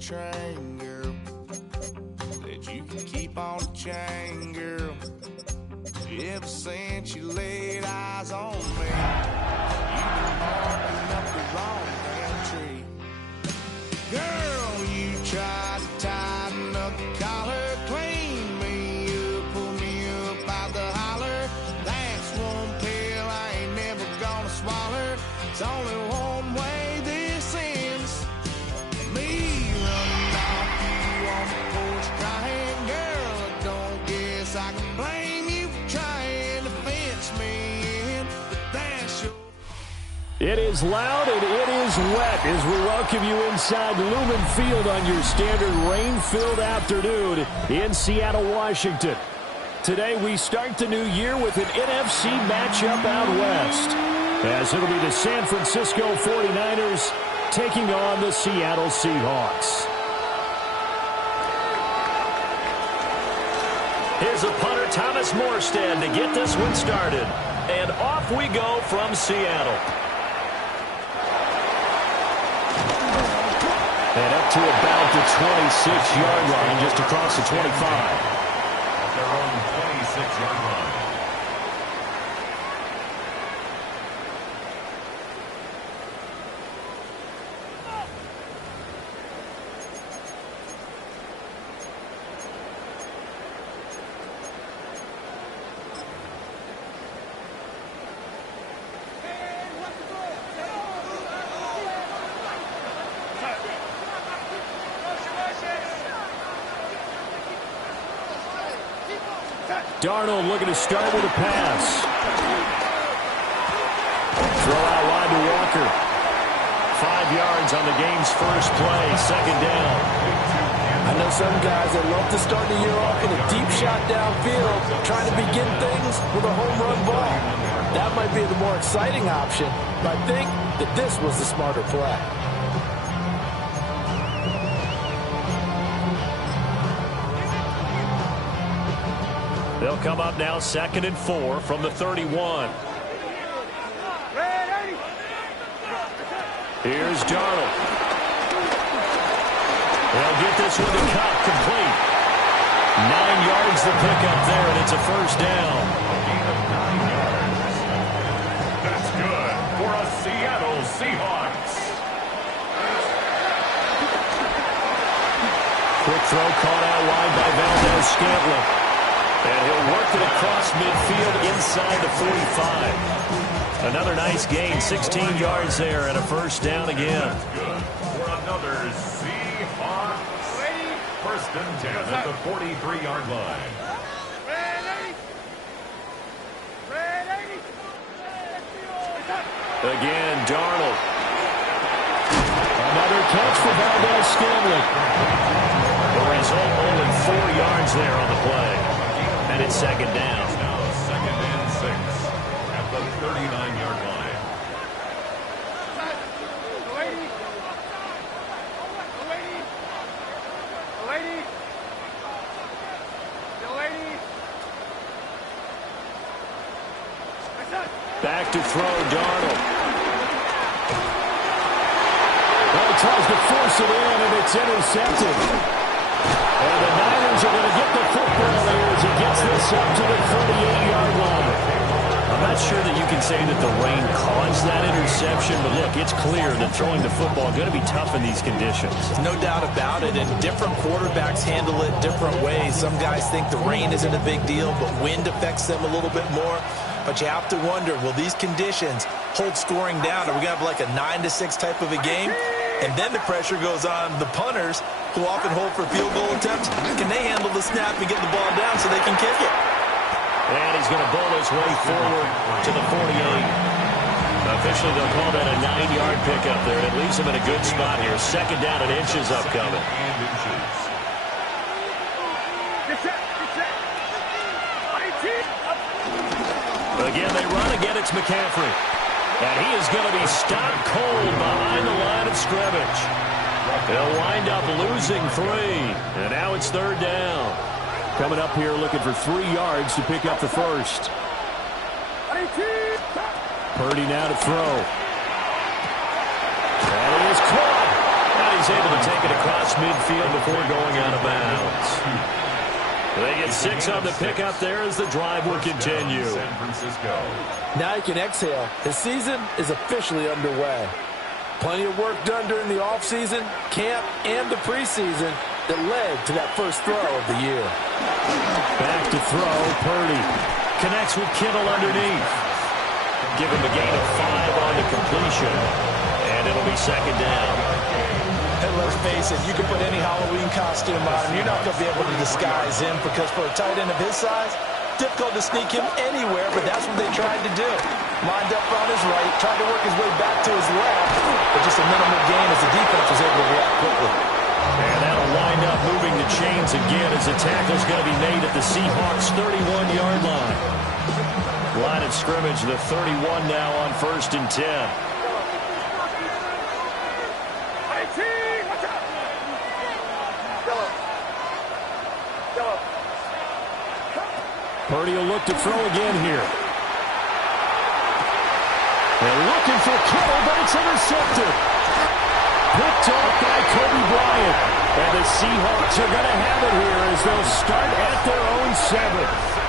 train, girl, that you can keep on the chain, girl. Ever since you laid eyes on me, you've been barking up the wrong damn tree. Girl, you tried to tighten up the collar, clean me up, pull me up out the holler. That's one pill I ain't never gonna swallow. It's only one way this ends. Me running off you on the porch crying. Girl, I don't guess I can blame you for trying to fence me in, but that's your... It is loud and it is wet as we welcome you inside Lumen Field on your standard rain-filled afternoon in Seattle, Washington. Today we start the new year with an NFC matchup out west, as it'll be the San Francisco 49ers taking on the Seattle Seahawks. Here's a punter, Thomas Morstead, to get this one started. And off we go from Seattle. And up to about the 26-yard line, just across the 25. At their own 26-yard line. Darnold looking to start with a pass. Throw out wide to Walker. 5 yards on the game's first play, second down. I know some guys that love to start the year off with a deep shot downfield, trying to begin things with a home run ball. That might be the more exciting option, but I think that this was the smarter play. They'll come up now 2nd and 4 from the 31. Here's Darnold. They'll get this one to Cup, complete. 9 yards to pick up there, and it's a first down. A gain of 9 yards. That's good for a Seattle Seahawks. Quick throw caught out wide by Valdez-Scantling. And he'll work it across midfield inside the 45. Another nice gain, 16 yards there, and a first down again. That's good for another Seahawks. First and 10 at the 43-yard line. Again, Darnold. Another catch for Valdez-Scantling. The result, only 4 yards there on the play. And it's second down. Now 2nd and 6 at the 39-yard line. Back to throw, Darnold. Well, he tries to force it in, and it's intercepted. And the Niners are going to get the football here as he gets this up to the 38-yard line. I'm not sure that you can say that the rain caused that interception, but look, it's clear that throwing the football is going to be tough in these conditions. No doubt about it, and different quarterbacks handle it different ways. Some guys think the rain isn't a big deal, but wind affects them a little bit more. But you have to wonder, will these conditions hold scoring down? Are we going to have like a 9-6 type of a game? And then the pressure goes on the punters, who often hold for field goal attempts. Can they handle the snap and get the ball down so they can kick it? And he's going to bowl his way forward to the 48. Officially, they'll call that a 9-yard pickup there. It leaves him in a good spot here. Second down and inches upcoming. Again, they run. Again, it's McCaffrey. And he is going to be stopped cold behind the line of scrimmage. They'll wind up losing 3. And now it's third down. Coming up here looking for 3 yards to pick up the first. Purdy now to throw. And he is caught. And he's able to take it across midfield before going out of bounds. They get 6 on the pickup there as the drive will continue. San Francisco. Now you can exhale. The season is officially underway. Plenty of work done during the offseason, camp, and the preseason that led to that first throw of the year. Back to throw, Purdy. Connects with Kittle underneath. Give him a gain of 5 on the completion. And it'll be second down. And let's face it, you can put any Halloween costume on him. You're not going to be able to disguise him because for a tight end of his size, difficult to sneak him anywhere, but that's what they tried to do. Lined up on his right, tried to work his way back to his left, but just a minimal gain as the defense was able to react quickly. And that'll wind up moving the chains again as the tackle's going to be made at the Seahawks' 31-yard line. Line of scrimmage, the 31 now on 1st and 10. Purdy will look to throw again here. They're looking for Kittle, but it's intercepted. Picked off by Kobe Bryant. And the Seahawks are going to have it here as they'll start at their own 7.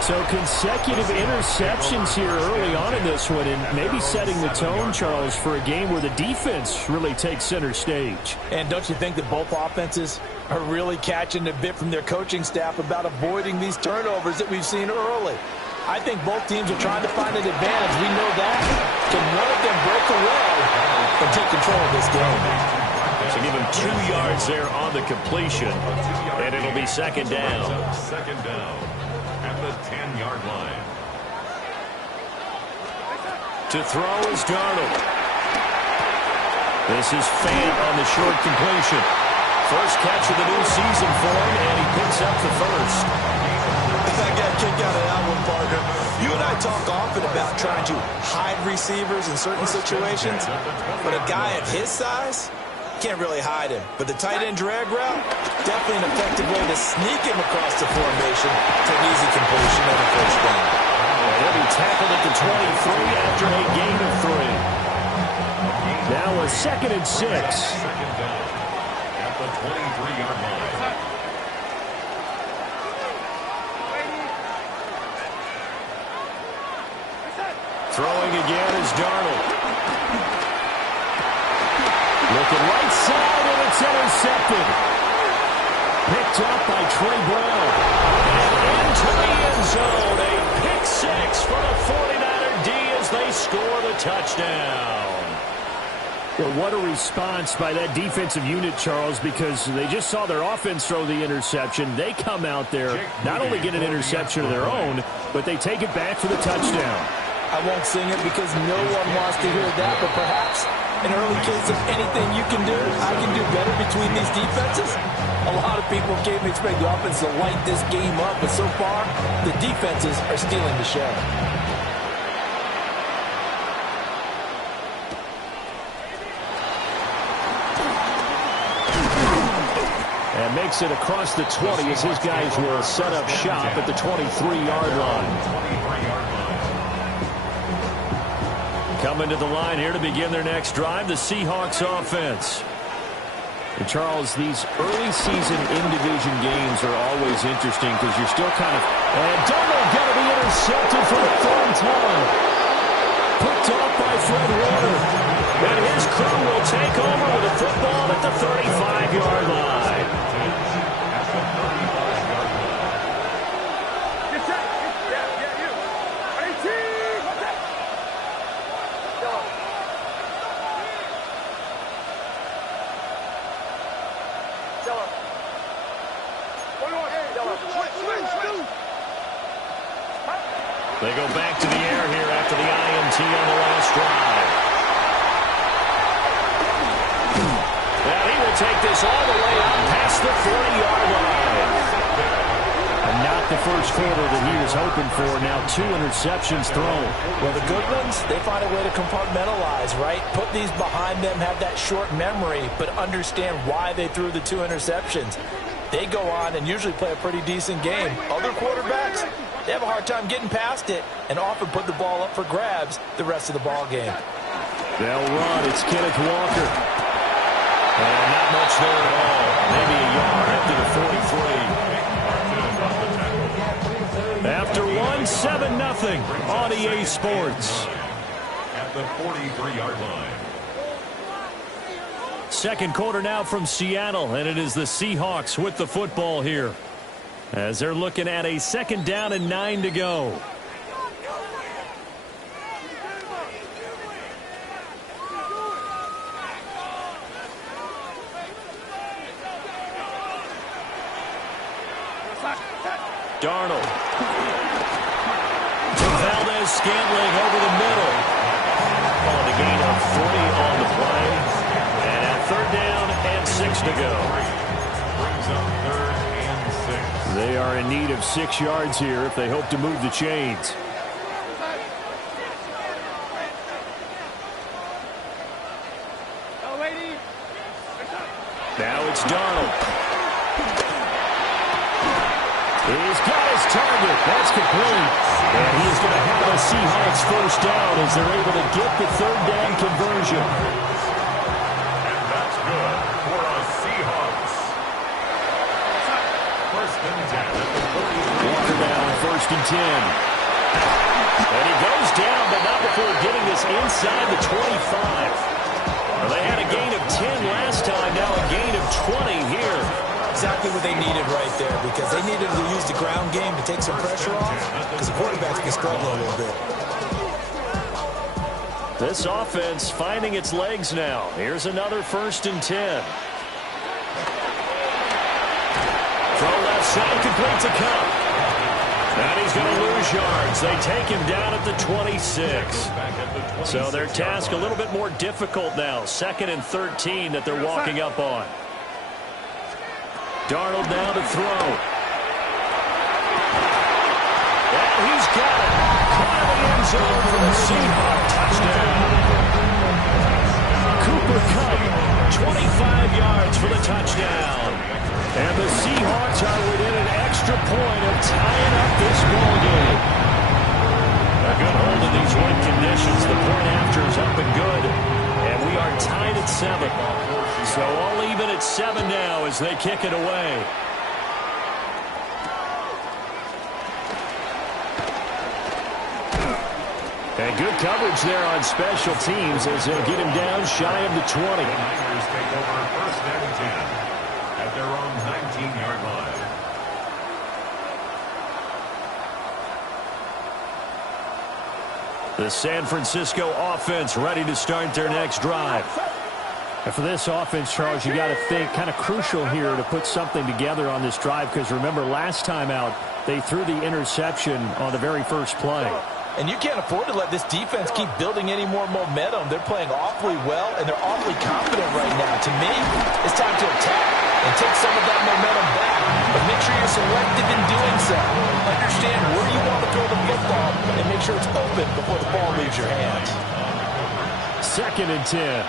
So consecutive interceptions here early on in this one, and maybe setting the tone, Charles, for a game where the defense really takes center stage. And don't you think that both offenses are really catching a bit from their coaching staff about avoiding these turnovers that we've seen early? I think both teams are trying to find an advantage. We know that. Can one of them break away and take control of this game? So give him 2 yards there on the completion, and it'll be second down. Second down at the 10-yard line. To throw is Darnold. This is Fant on the short completion. First catch of the new season for him, and he picks up the first. I got a kick out of that one, partner. You and I talk often about trying to hide receivers in certain situations, but a guy of his size can't really hide him. But the tight end drag route, definitely an effective way to sneak him across the formation to an easy completion and a first down. He'll be tackled at the 23 after a gain of 3. Now a 2nd and 6. Second down at the 23-yard line. Throwing again is Darnold. Looking right side, and it's intercepted. Picked up by Trey Brown. And into the end zone. A pick 6 for the 49er D as they score the touchdown. Well, what a response by that defensive unit, Charles, because they just saw their offense throw the interception. They come out there, not only get an interception of their own, but they take it back for the touchdown. I won't sing it because no one wants to hear that, but perhaps an early case of anything you can do, I can do better between these defenses. A lot of people came to expect the offense to light this game up, but so far, the defenses are stealing the show. And makes it across the 20 as his guys will set up shop at the 23-yard line. Coming to the line here to begin their next drive, the Seahawks offense. And Charles, these early season in-division games are always interesting because you're still kind of... And Darnold going to be intercepted for the 3rd time. Picked off by Fred Warner. And his crew will take over with the football at the 35-yard line. They go back to the air here after the INT on the last drive. And he will take this all the way out past the 40-yard line. And not the first quarter that he was hoping for. Now 2 interceptions thrown. Well, the good ones, they find a way to compartmentalize, right? Put these behind them, have that short memory, but understand why they threw the 2 interceptions. They go on and usually play a pretty decent game. Other quarterbacks, they have a hard time getting past it and often put the ball up for grabs the rest of the ball game. They'll run. It's Kenneth Walker. And much there at all. Maybe a yard after the 43. After one, 7-0 on EA Sports. At the 43-yard line. Second quarter now from Seattle, and it is the Seahawks with the football here, as they're looking at a 2nd down and 9 to go. Darnold. To Valdez-Scantling over the middle. On the gain of 40 on the play. And at 3rd down and 6 to go. Brings up 3rd and 6. They are in need of 6 yards here if they hope to move the chains. Now it's Darnold. He's got his target. That's complete. And he is going to have a Seahawks 1st down as they're able to get the 3rd down conversion. And that's good for a Seahawks. 1st and 10 at the 43. Walker down, 1st and 10. And he goes down, but not before getting this inside the 25. Well, they had a gain of 10 last time, now a gain of 20 here. Exactly what they needed right there, because they needed to use the ground game to take some pressure off, because the quarterback's been struggling a little bit. This offense finding its legs now. Here's another 1st and 10. Throw left side, complete to Cup. And he's going to lose yards. They take him down at the 26. So their task a little bit more difficult now. 2nd and 13 that they're walking up on. Darnold now to throw. And he's got it. Caught in the end zone for the Seahawks touchdown. Cooper Kupp, 25 yards for the touchdown. And the Seahawks are within an extra point of tying up this ball game. A good hold in these wet conditions. The point after is up and good. And we are tied at 7. So all even at 7 now as they kick it away. And good coverage there on special teams as they'll get him down shy of the 20. The Niners take over 1st and 10 at their own 19-yard line. The San Francisco offense ready to start their next drive. And for this offense, Charles, you got to think kind of crucial here to put something together on this drive, because remember last time out they threw the interception on the very first play. And you can't afford to let this defense keep building any more momentum. They're playing awfully well, and they're awfully confident right now. To me, it's time to attack and take some of that momentum back. But make sure you're selective in doing so. Understand where you want to throw the football and make sure it's open before the ball leaves your hands. 2nd and 10.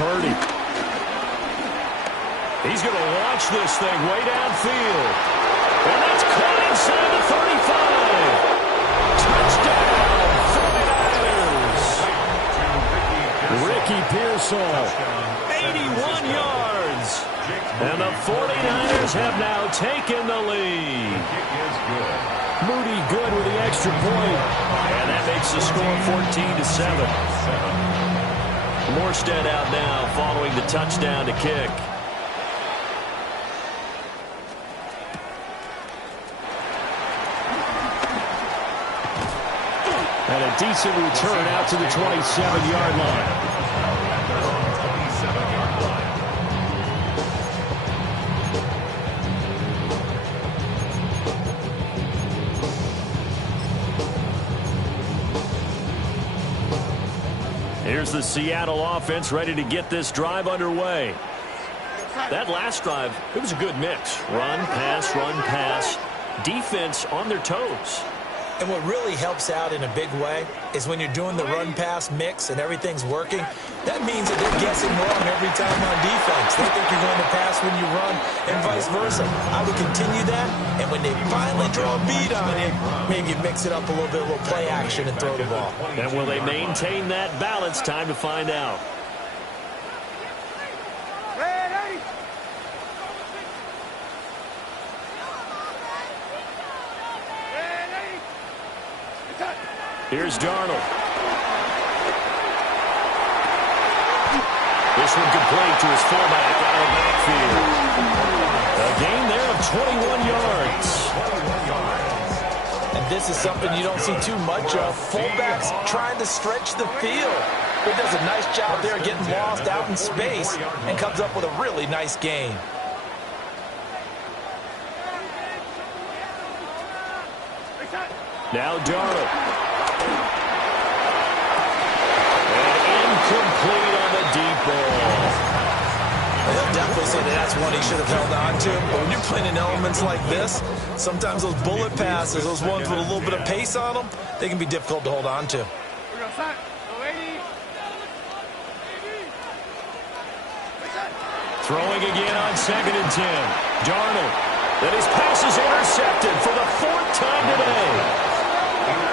Purdy. He's going to launch this thing way downfield. And that's caught inside the 35. Touchdown, 49ers. Ricky Pearsall, 81 yards. And the 49ers have now taken the lead. Moody good with the extra point. And that makes the score 14-7. Morstead out now following the touchdown to kick. And a decent return out to the 27-yard line. Here's the Seattle offense ready to get this drive underway. That last drive, it was a good mix. Run, pass, defense on their toes. And what really helps out in a big way is when you're doing the run-pass mix and everything's working, that means that they're guessing wrong every time on defense. They think you're going to pass when you run and vice versa. I would continue that, and when they finally draw a beat on you, maybe you mix it up a little play action and throw the ball. And will they maintain that balance? Time to find out. Here's Darnold. This one complete to his fullback out of the backfield. A gain there of 21 yards. And this is something you don't see too much of. Fullbacks trying to stretch the field. He does a nice job there getting lost out in space and comes up with a really nice gain. Now Darnold. Complete on the deep ball. They'll definitely say that's one he should have held on to. But when you're playing in elements like this, sometimes those bullet passes, those ones with a little bit of pace on them, they can be difficult to hold on to. Throwing again on 2nd and 10. Darnold. That his pass is intercepted for the 4th time today.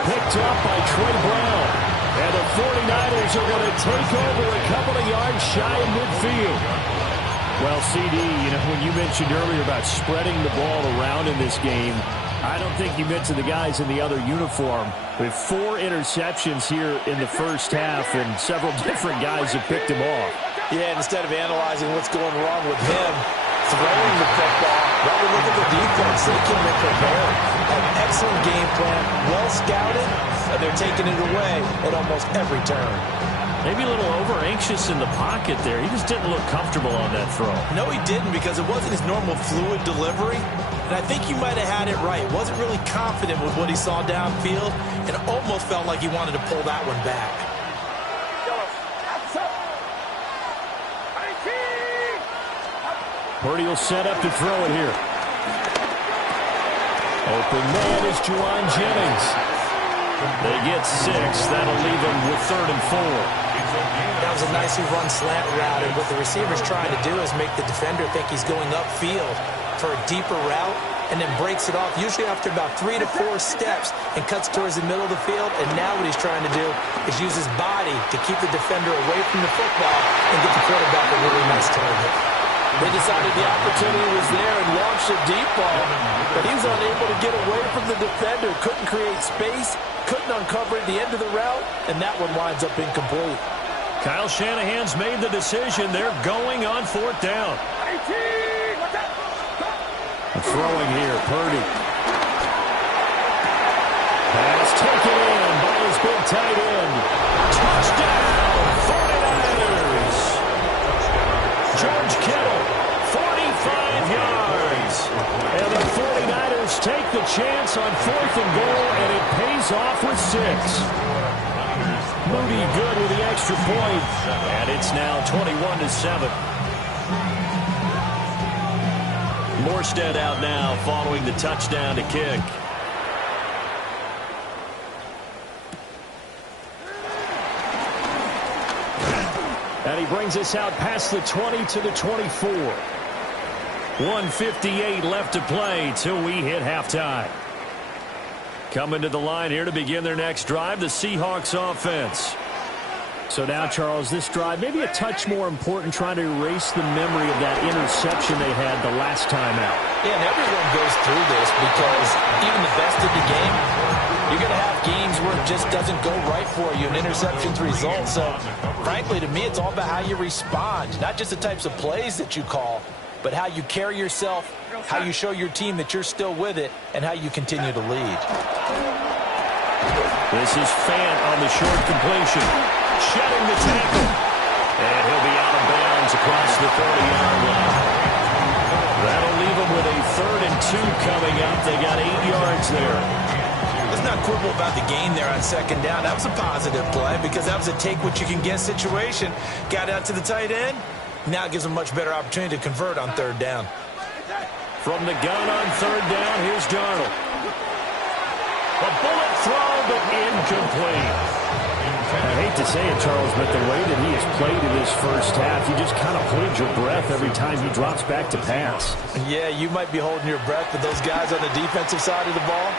Picked up by Trey Brown. And the 49ers are going to take over a couple of yards shy of midfield. Well, CD, when you mentioned earlier about spreading the ball around in this game, I don't think you meant to the guys in the other uniform. With 4 interceptions here in the first half, and several different guys have picked him off. Yeah, instead of analyzing what's going wrong with him, throwing the football, rather look at the defense. They came in prepared. An excellent game plan, well scouted, and they're taking it away at almost every turn. Maybe a little over-anxious in the pocket there. He just didn't look comfortable on that throw. No, he didn't, because it wasn't his normal fluid delivery. And I think you might have had it right. Wasn't really confident with what he saw downfield, and almost felt like he wanted to pull that one back. Purdy will set up to throw it here. Open man is Juwan Jennings. They get 6. That'll leave them with 3rd and 4. That was a nicely run slant route, and what the receiver's trying to do is make the defender think he's going upfield for a deeper route, and then breaks it off, usually after about 3 to 4 steps, and cuts towards the middle of the field. And now what he's trying to do is use his body to keep the defender away from the football and get the quarterback a really nice target. They decided the opportunity was there and launched a deep ball, but he was unable to get away from the defender, couldn't create space, couldn't uncover at the end of the route, and that one winds up incomplete. Kyle Shanahan's made the decision. They're going on 4th down. Throwing here, Purdy. Pass taken in by his big tight end. Touchdown, 49ers. George Kittle, 45 yards. And the 49ers take the chance on 4th and goal, and it pays off with 6. Moody good with the extra point, and it's now 21-7. Morstead out now following the touchdown to kick. And he brings us out past the 20 to the 24. 1:58 left to play till we hit halftime. Coming to the line here to begin their next drive, the Seahawks offense. So now, Charles, this drive maybe a touch more important, trying to erase the memory of that interception they had the last time out. Yeah, and everyone goes through this because even the best of the game, you're going to have games where it just doesn't go right for you, and interceptions result. So, frankly, to me, it's all about how you respond, not just the types of plays that you call, but how you carry yourself, how you show your team that you're still with it, and how you continue to lead. This is Fant on the short completion. Shedding the tackle. And he'll be out of bounds across the 30-yard line. That'll leave them with a 3rd and 2 coming up. They got 8 yards there. Let's not quibble about the gain there on 2nd down. That was a positive play because that was a take-what-you-can-get situation. Got out to the tight end. Now it gives them a much better opportunity to convert on 3rd down. From the gun on third down, here's Darnold. A bullet throw, but incomplete. I hate to say it, Charles, but the way that he has played in this first half, you just kind of hold your breath every time he drops back to pass. Yeah, you might be holding your breath, but those guys on the defensive side of the ball,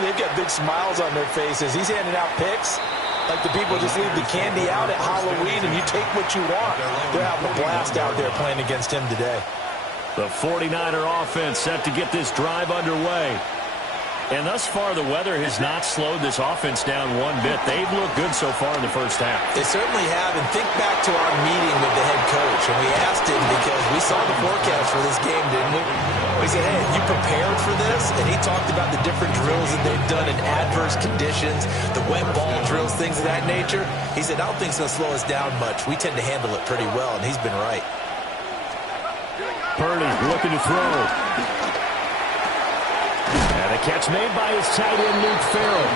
they've got big smiles on their faces. He's handing out picks like the people just leave the candy out at Halloween and you take what you want. They're having a blast out there playing against him today. The 49er offense set to get this drive underway. And thus far, the weather has not slowed this offense down one bit. They've looked good so far in the first half. They certainly have. And think back to our meeting with the head coach. And we asked him because we saw the forecast for this game, didn't we? We said, hey, have you prepared for this? And he talked about the different drills that they've done in adverse conditions, the wet ball drills, things of that nature. He said, I don't think it's going to slow us down much. We tend to handle it pretty well, and he's been right. Purdy looking to throw. And a catch made by his tight end, Luke Farrell.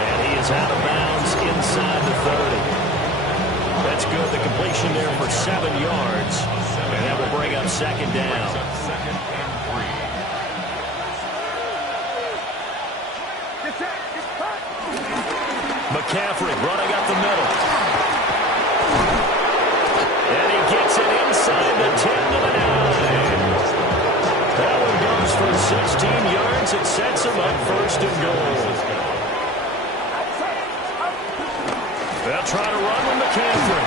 And he is out of bounds inside the 30. That's good. The completion there for 7 yards. And that will bring up second down. McCaffrey running up the middle. And he gets it inside the 10 to the 9. That one goes for 16 yards. It sets him up first and goal. They'll try to run with McCaffrey.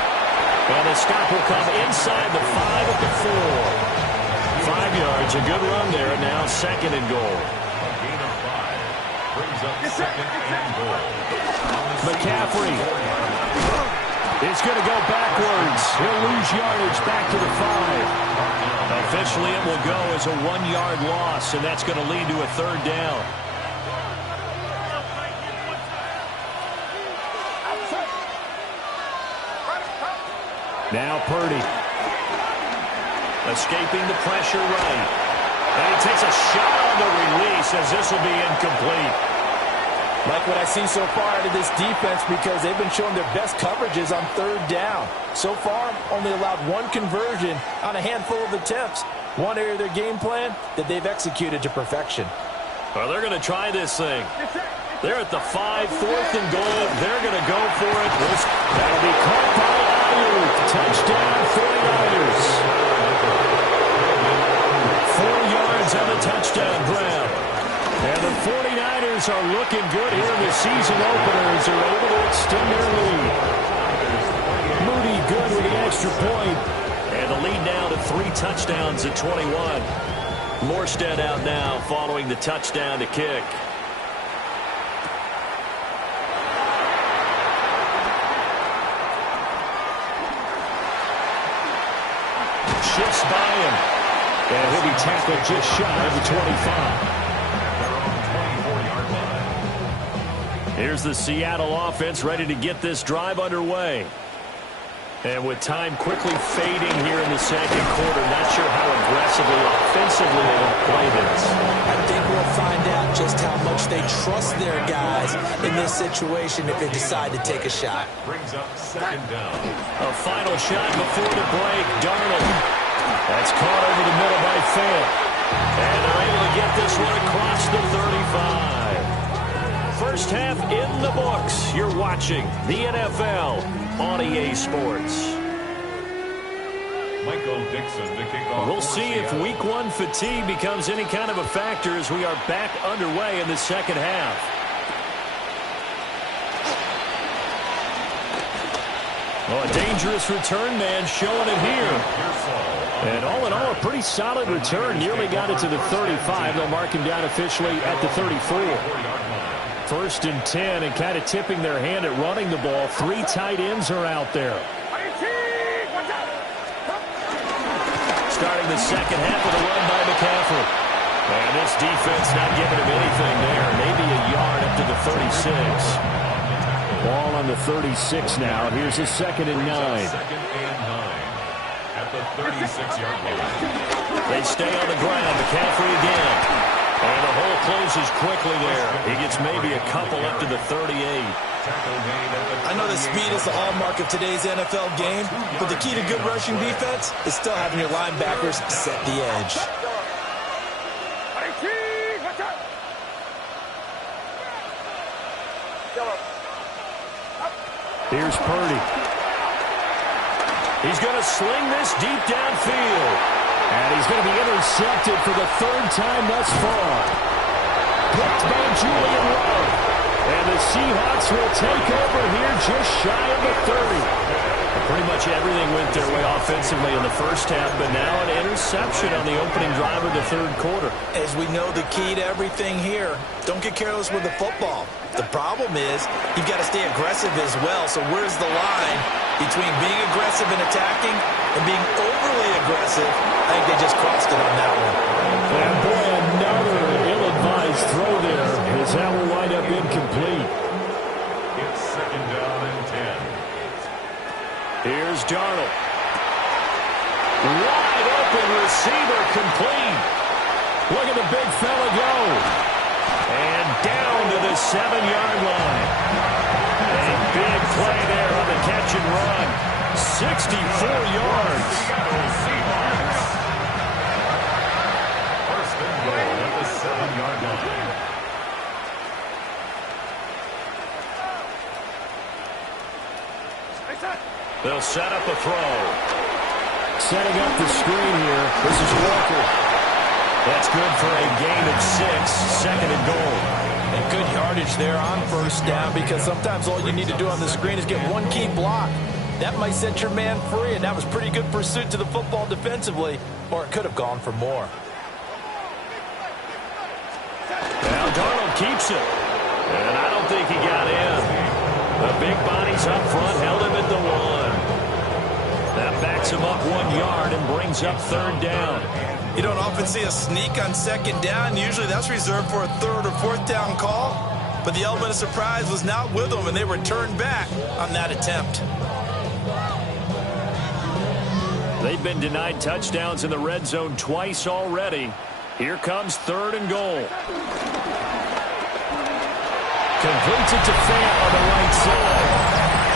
And the stop will come inside the 5 at the 4. 5 yards, a good run there, and now second and goal. A gain of 5 brings up second and goal. McCaffrey is going to go backwards. He'll lose yardage back to the 5. Officially, it will go as a 1-yard loss, and that's going to lead to a third down. Now Purdy. Escaping the pressure right. And he takes a shot on the release as this will be incomplete. Like what I see so far out of this defense because they've been showing their best coverages on third down. So far, only allowed one conversion on a handful of attempts. One area of their game plan that they've executed to perfection. Well, they're going to try this thing. They're at the 5, 4th and goal. They're going to go for it. That'll be caught by Ayuk. Touchdown, 49ers. 4 yards on the touchdown grab. And the 49ers are looking good here in the season opener as they're able to extend their lead. Moody good with the extra point. And the lead now to 3 touchdowns at 21. Morstead out now following the touchdown to kick. Shifts by him. And he'll be tackled just shy of the 25. Here's the Seattle offense ready to get this drive underway. And with time quickly fading here in the second quarter, not sure how aggressively, offensively they will play this. I think we'll find out just how much they trust their guys in this situation if they decide to take a shot. Brings up second down. A final shot before the break. Darnold. That's caught over the middle by Fant. And they're able to get this one across the 35. First half in the books. You're watching the NFL on EA Sports. Michael Dixon to kick off. We'll see if week 1 fatigue becomes any kind of a factor as we are back underway in the second half. Oh, a dangerous return man showing it here. And all in all, a pretty solid return. Nearly got it to the 35. They'll mark him down officially at the 34. 1st and 10, and kind of tipping their hand at running the ball. 3 tight ends are out there. Starting the second half with a run by McCaffrey. And this defense not giving him anything there. Maybe a yard up to the 36. Ball on the 36 now. Here's a 2nd and 9. Second and 9 at the 36-yard line. They stay on the ground. McCaffrey again. And the hole closes quickly there. He gets maybe a couple up to the 38. I know that speed is the hallmark of today's NFL game, but the key to good rushing defense is still having your linebackers set the edge. Here's Purdy. He's going to sling this deep downfield. And he's going to be intercepted for the third time thus far. Picked by Julian Love. And the Seahawks will take over here just shy of the 30. Pretty much everything went their way offensively in the first half, but now an interception on the opening drive of the third quarter. As we know, the key to everything here, don't get careless with the football. The problem is you've got to stay aggressive as well. So where's the line between being aggressive and attacking and being overly aggressive? I think they just crossed it on that one. And boy, another ill-advised throw there, as that will wind up incomplete. It's second down and 10. Here's Darnold. Wide open receiver complete. Look at the big fella go. And down to the 7-yard line. A big play there on the catch and run. 64 yards. First and goal at the 7-yard line. They'll set up a throw. Setting up the screen here. This is Walker. That's good for a gain of 6. Second and goal. And good yardage there on first down, because sometimes all you need to do on the screen is get one key block. That might set your man free, and that was pretty good pursuit to the football defensively, or it could have gone for more. Now Darnold keeps it. And I don't think he got in. The big bodies up front held him at the 1. That backs him up 1 yard and brings up third down. You don't often see a sneak on second down. Usually that's reserved for a third or fourth down call. But the element of surprise was not with them, and they returned back on that attempt. They've been denied touchdowns in the red zone twice already. Here comes third and goal. Completes it to Fant on the right side.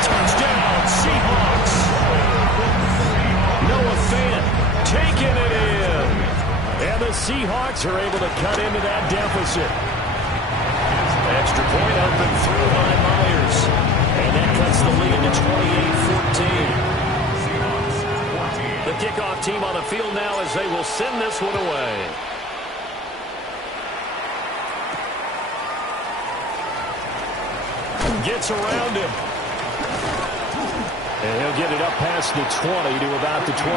Touchdown, Seahawks. Noah Fant taking it in. And the Seahawks are able to cut into that deficit. Extra point up and through by Myers. And that cuts the lead to 28-14. The kickoff team on the field now as they will send this one away. Gets around him. And he'll get it up past the 20 to about the 22.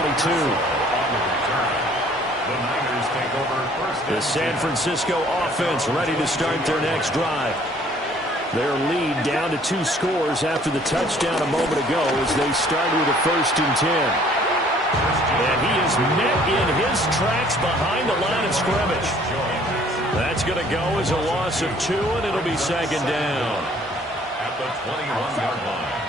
The Niners take over first. The San Francisco offense ready to start their next drive. Their lead down to 2 scores after the touchdown a moment ago as they start with a 1st and 10. And he is met in his tracks behind the line of scrimmage. That's going to go as a loss of 2, and it'll be second down. At the 21-yard line.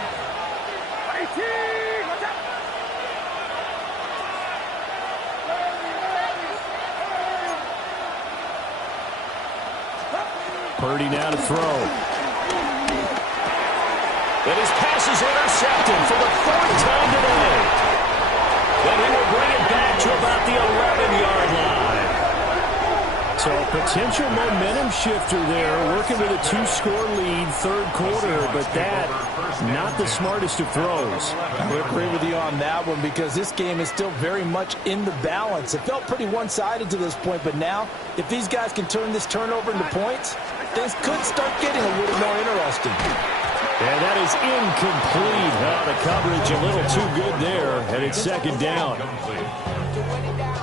Purdy now to throw. And his pass is intercepted for the 4th time today. And he will bring it back to about the 11-yard line. So a potential momentum shifter there, working with a 2-score lead, third quarter, but that, not the smartest of throws. I would agree with you on that one, because this game is still very much in the balance. It felt pretty one-sided to this point, but now, if these guys can turn this turnover into points, things could start getting a little more interesting. And that is incomplete. The coverage a little too good there, and it's second down.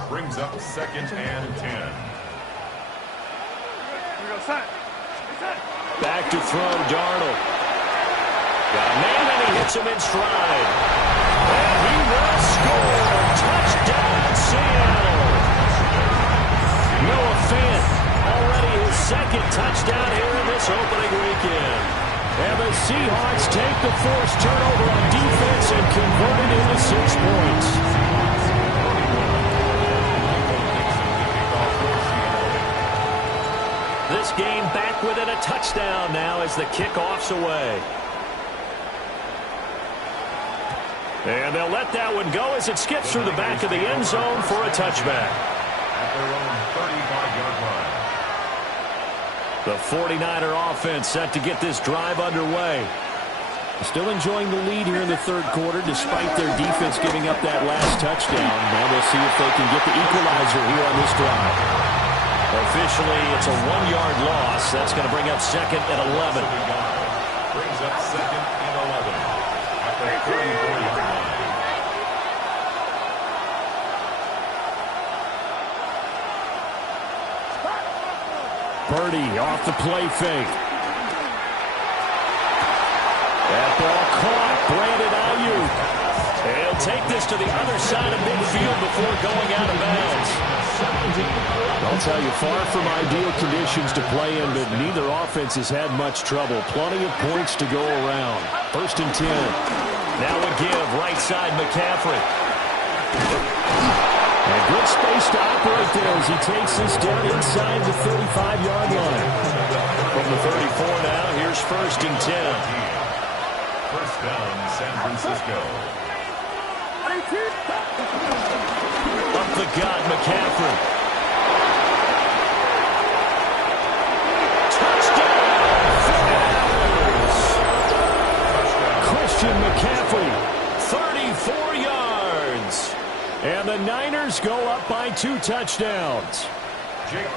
Brings up second and 10. Back to throw, Darnold. Got a man, and he hits him in stride. And he will score. Touchdown, Seattle. Noah Fant, already his 2nd touchdown here in this opening weekend. And the Seahawks take the forced turnover on defense and convert it into 6 points. This game back within a touchdown now as the kickoff's away. And they'll let that one go as it skips through the back of the end zone for a touchback. At their own 35-yard line. The 49er offense set to get this drive underway. Still enjoying the lead here in the third quarter despite their defense giving up that last touchdown. Now we'll see if they can get the equalizer here on this drive. Officially, it's a 1-yard loss. That's going to bring up second and 11. Brings up second and 11 at the 34-yard line. Purdy off the play fake. That ball caught. Brandon Ayuk. He'll take this to the other side of midfield before going out of bounds. I'll tell you, far from ideal conditions to play in, but neither offense has had much trouble. Plenty of points to go around. First and 10. Now a give, right side McCaffrey. And good space to operate there as he takes this down inside the 35-yard line. From the 34 now, here's first and 10. First down, San Francisco. Up the gut, McCaffrey. Touchdown! Christian McCaffrey, 34 yards. And the Niners go up by 2 touchdowns.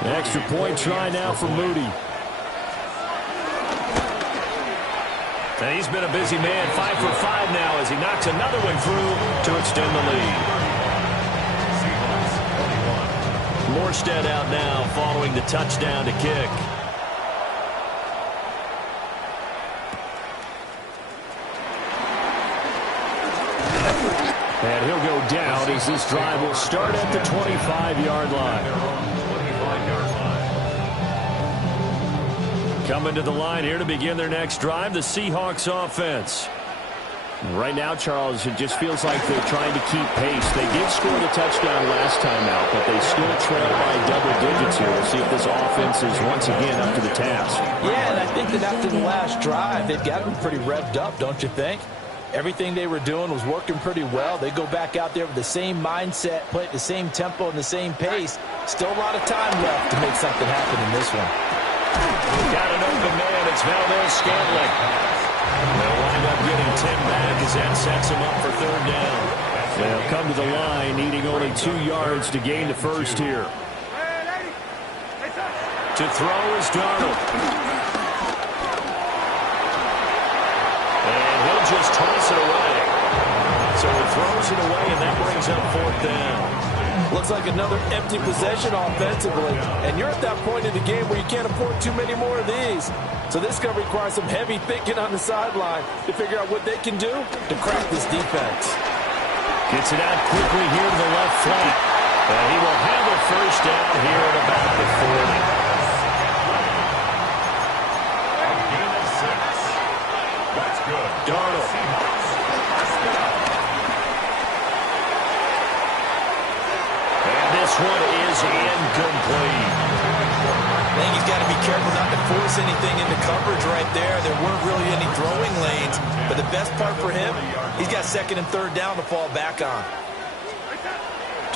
An extra point try now for Moody. And he's been a busy man, 5 for 5 now as he knocks another one through to extend the lead. Morstead out now following the touchdown to kick. And he'll go down as this drive will start at the 25-yard line. Coming to the line here to begin their next drive, the Seahawks offense. Right now, Charles, it just feels like they're trying to keep pace. They did score the touchdown last time out, but they still trail by double digits here. We'll see if this offense is once again up to the task. Yeah, and I think that after the last drive, they've got to be pretty revved up, don't you think? Everything they were doing was working pretty well. They go back out there with the same mindset, play at the same tempo and the same pace. Still a lot of time left to make something happen in this one. Got an open man. It's Valdez-Scantling. They'll wind up getting 10 back as that sets him up for third down. They'll come to the line, needing only 2 yards to gain the first here. To throw is Darnold. And he'll just toss it away. So he throws it away, and that brings up fourth down. Looks like another empty possession offensively. And you're at that point in the game where you can't afford too many more of these. So this is going to require some heavy thinking on the sideline to figure out what they can do to crack this defense. Gets it out quickly here to the left flat. And he will have a first down here at about the 40. Gain of 6. That's good. Darnold. This one is incomplete. I think he's got to be careful not to force anything into coverage right there. There weren't really any throwing lanes. But the best part for him, he's got second and third down to fall back on.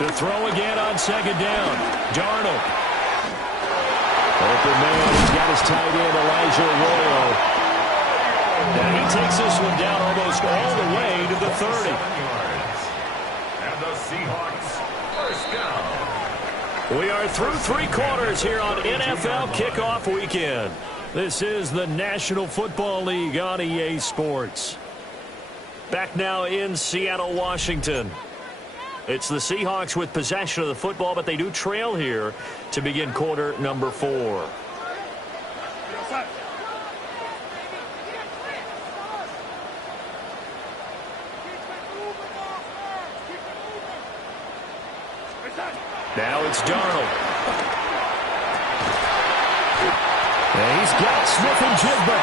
To throw again on second down. Darnold. Open man. He's got his tight end, Elijah Arroyo. And he takes this one down almost all the way to the 30. And the Seahawks first down. We are through 3 quarters here on NFL Kickoff Weekend. This is the National Football League on EA Sports. Back now in Seattle, Washington. It's the Seahawks with possession of the football, but they do trail here to begin quarter number 4. Now it's Darnold. And he's got Smith-Njigba.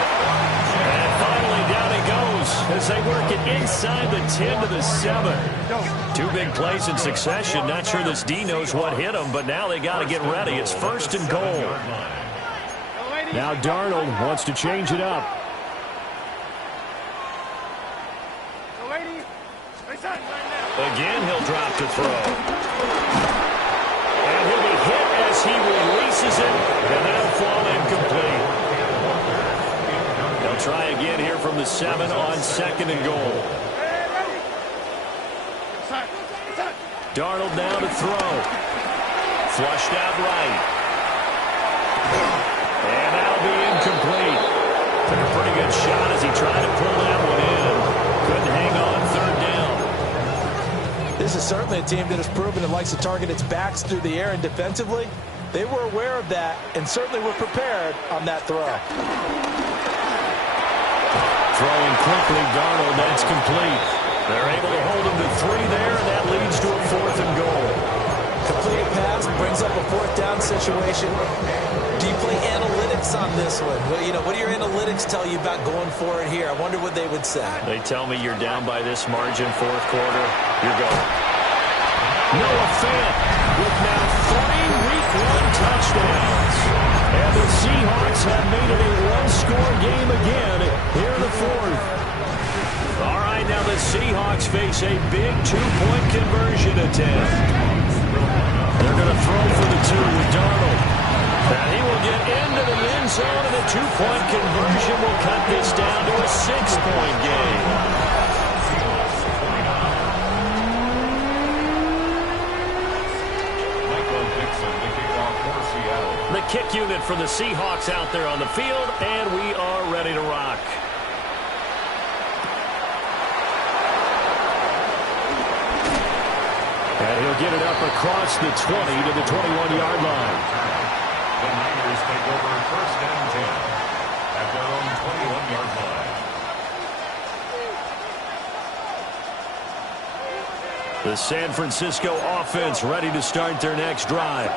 And finally down he goes as they work it inside the 10 to the 7. 2 big plays in succession. Not sure this D knows what hit him, but now they got to get ready. It's first and goal. Now Darnold wants to change it up. Again, he'll drop to throw. And he'll be hit as he releases it, and that'll fall incomplete. try again here from the 7 on 2nd and goal. Darnold now to throw. Flushed out right. And that'll be incomplete. Took a pretty good shot as he tried to pull that one in. Couldn't hang on 3rd down. This is certainly a team that has proven it likes to target its backs through the air, and defensively, they were aware of that and certainly were prepared on that throw. Throwing quickly, Darnold, that's complete. They're able to hold him to 3 there, and that leads to a 4th and goal. Completed pass brings up a 4th down situation. Do you play analytics on this one? Well, what do your analytics tell you about going for it here? I wonder what they would say. They tell me you're down by this margin, 4th quarter. You're going. Noah Fant with now 3 Week 1 touchdowns. And the Seahawks have made it a 1-score game again here in the 4th. All right, now the Seahawks face a big 2-point conversion attempt. They're going to throw for the 2 with Darnold. And he will get into the end zone, and a 2-point conversion will cut this down to a 6-point game. The kick unit for the Seahawks out there on the field, and we are ready to rock. And he'll get it up across the 20 to the 21-yard line. The Niners take over 1st and 10 at their own 21-yard line. The San Francisco offense ready to start their next drive.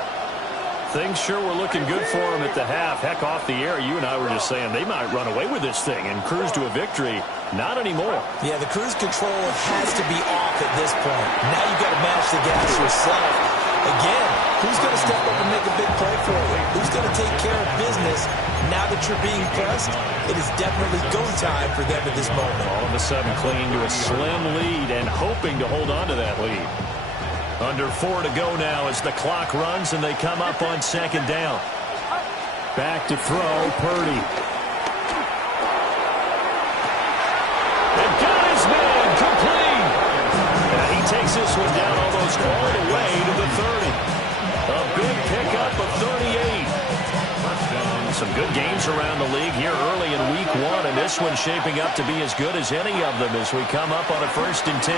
Things sure were looking good for them at the half. Heck, off the air, you and I were just saying they might run away with this thing and cruise to a victory. Not anymore. Yeah, the cruise control has to be off at this point. Now you've got to match the gas yourself. Again, who's going to step up and make a big play for you? Who's going to take care of business now that you're being pressed? It is definitely go time for them at this moment. All of a sudden clinging to a slim lead and hoping to hold on to that lead. Under 4 to go now as the clock runs and they come up on 2nd down. Back to throw, Purdy. And got his man, complete. And he takes this one down almost all the way to the 30. A big pickup of 38. Some good games around the league here early in Week 1, and this one's shaping up to be as good as any of them as we come up on a 1st and 10.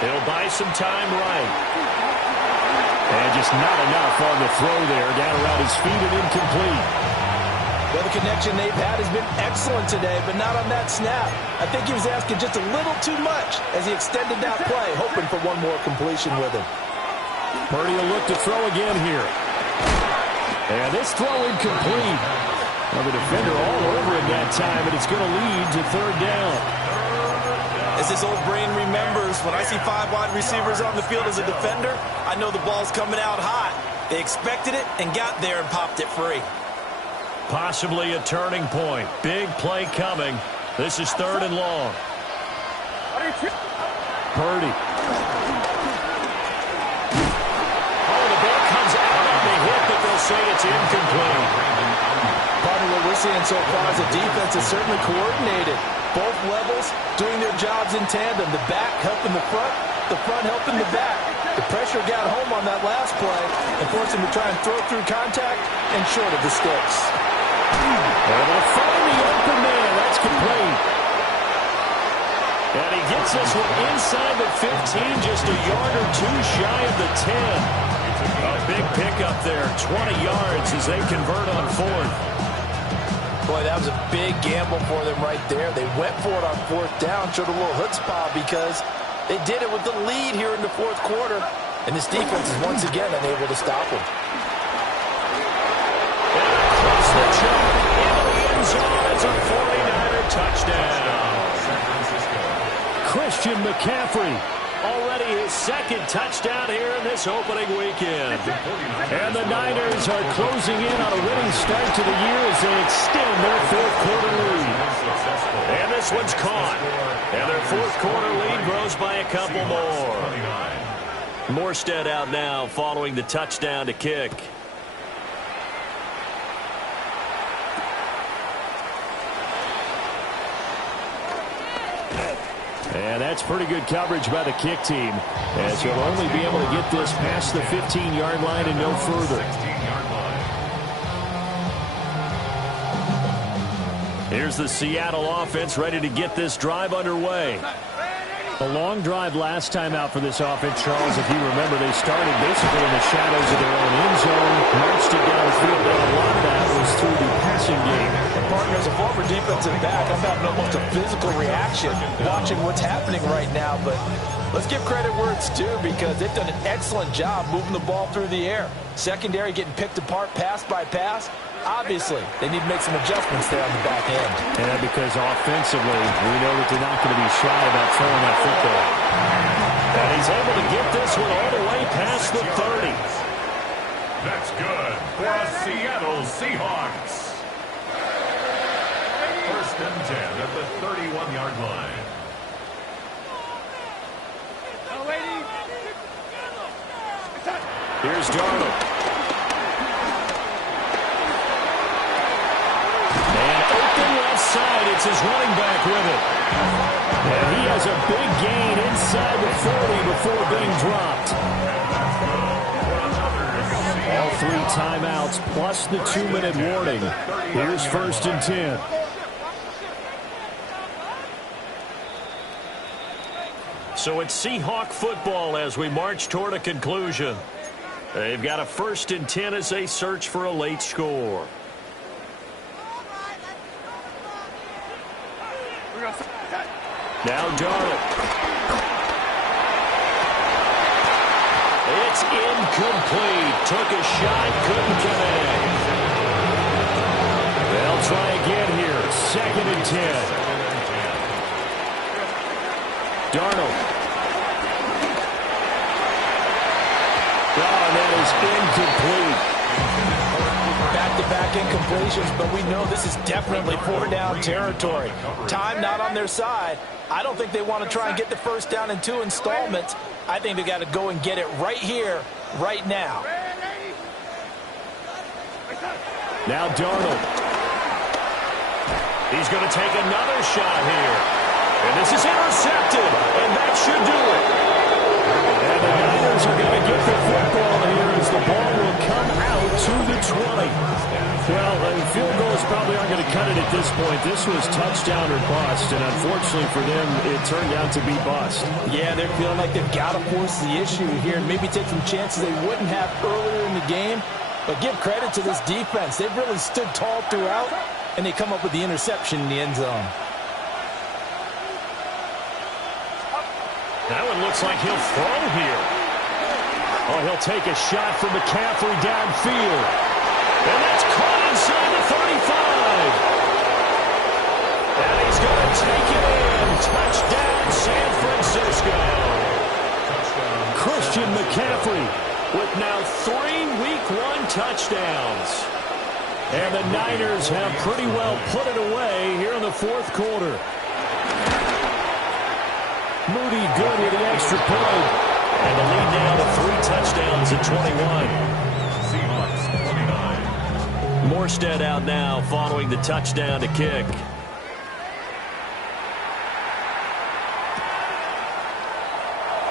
He'll buy some time right. And just not enough on the throw there. Down around his feet and incomplete. Well, the connection they've had has been excellent today, but not on that snap. I think he was asking just a little too much as he extended that play, hoping for one more completion with him. Purdy will look to throw again here. And this throw incomplete. Well, the defender all over him that time, and it's going to lead to 3rd down. As his old brain remembers, when I see 5 wide receivers on the field as a defender, I know the ball's coming out hot. They expected it and got there and popped it free. Possibly a turning point. Big play coming. This is 3rd and long. Purdy. Oh, the ball comes out on the hit, but they'll say it's incomplete. Part of what we're seeing so far is the defense is certainly coordinated. Both levels doing their jobs in tandem. The back helping the front helping the back. The pressure got home on that last play and forced him to try and throw through contact and short of the sticks. Able to find the open man. That's complete. And he gets this one inside the 15, just a yard or 2 shy of the 10. A big pickup there, 20 yards as they convert on 4th. Boy, that was a big gamble for them right there. They went for it on 4th down, showed a little chutzpah because they did it with the lead here in the 4th quarter. And this defense is once again unable to stop them. And across the chalk into the end zone. It's a 49er touchdown. Christian McCaffrey, already his 2nd touchdown here in this opening weekend. And the Niners are closing in on a winning start to the year as they extend their 4th quarter lead. And this one's caught. And their 4th quarter lead grows by a couple more. Morstead out now following the touchdown to kick. And that's pretty good coverage by the kick team, as he'll only be able to get this past the 15-yard line and no further. Here's the Seattle offense ready to get this drive underway. A long drive last time out for this offense, Charles. If you remember, they started basically in the shadows of their own end zone, marched it down the field, and a lot of that was through the passing game. Partner, as a former defensive back, I'm having almost a physical reaction watching what's happening right now. But let's give credit where it's due, because they've done an excellent job moving the ball through the air. Secondary getting picked apart pass by pass. Obviously, they need to make some adjustments there on the back end. Yeah, because offensively, we know that they're not going to be shy about throwing that football. And he's able to get this one all the way past the 30. That's good for a Seattle Seahawks. First and 10 at the 31-yard line. Here's Darnold. Side, it's his running back with it. And he has a big gain inside the 40 before being dropped. All 3 timeouts plus the 2-minute warning. Here's first and 10. So it's Seahawk football as we march toward a conclusion. They've got a first and 10 as they search for a late score. Now Darnold. It's incomplete. Took a shot, couldn't connect. They'll try again here. Second and 10. Darnold. Oh, that is incomplete. Back-to-back incompletions, but we know this is definitely 4-down territory. Time not on their side. I don't think they want to try and get the first down in 2 installments. I think they got to go and get it right here, right now. Now Darnold. He's going to take another shot here. And this is intercepted, and that should do it. And the Niners are going to get the football here as the ball will come out to the 20. Well, field goals probably aren't going to cut it at this point. This was touchdown or bust, and unfortunately for them, it turned out to be bust. Yeah, they're feeling like they've got to force the issue here and maybe take some chances they wouldn't have earlier in the game. But give credit to this defense. They've really stood tall throughout, and they come up with the interception in the end zone. That one looks like he'll throw here. Oh, he'll take a shot from McCaffrey downfield. And that's caught inside the 35. And he's going to take it in. Touchdown, San Francisco. Christian McCaffrey with now 3 Week 1 touchdowns. And the Niners have pretty well put it away here in the 4th quarter. Moody good with the extra point. And the lead now to 3 touchdowns at 21. Morstead out now following the touchdown to kick.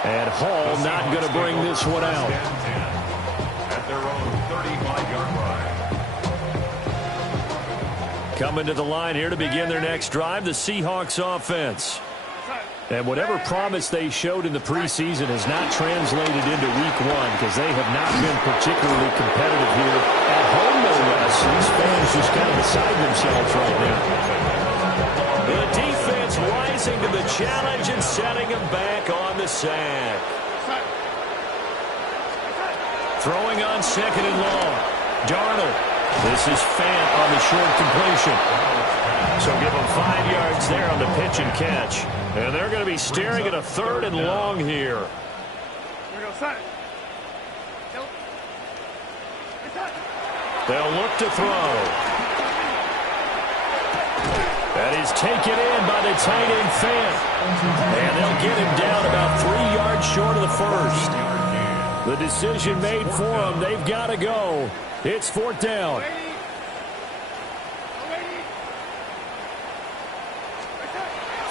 And Hall not going to bring this one out. At their own 35-yard line. Coming to the line here to begin their next drive, the Seahawks offense. And whatever promise they showed in the preseason has not translated into Week 1 because they have not been particularly competitive here at home, no less. These fans just kind of beside themselves right now. The defense rising to the challenge and setting them back on the sack. Throwing on second and long. Darnold. This is Fant on the short completion. So give them 5 yards there on the pitch and catch. And they're going to be staring at a 3rd and long here. They'll look to throw. That is taken in by the tight end Fant. And they'll get him down about 3 yards short of the first. The decision made for them. They've got to go. It's 4th down.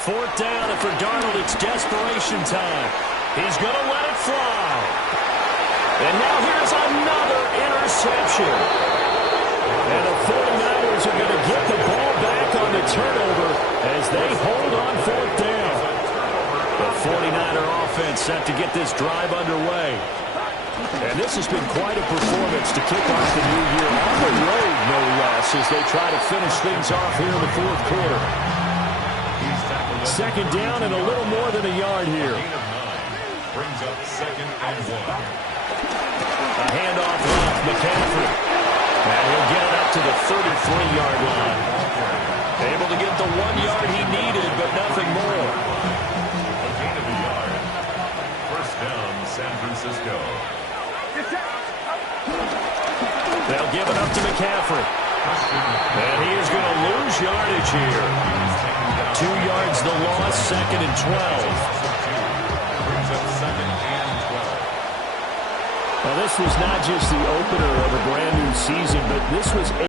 Fourth down, and for Darnold, it's desperation time. He's going to let it fly. And now here's another interception. And the 49ers are going to get the ball back on the turnover as they hold on fourth down. The 49er offense set to get this drive underway. And this has been quite a performance to kick off the new year on the road, no less, as they try to finish things off here in the fourth quarter. Second down and a little more than a yard here. Brings up second and 1. A handoff left, McCaffrey. And he'll get it up to the 33-yard line. Able to get the 1 yard he needed, but nothing more. A gain of a yard. First down, San Francisco. They'll give it up to McCaffrey. And he is going to lose yardage here. 2 yards the loss, second and 12. Brings up second and 12. Now, this was not just the opener of a brand new season, but this was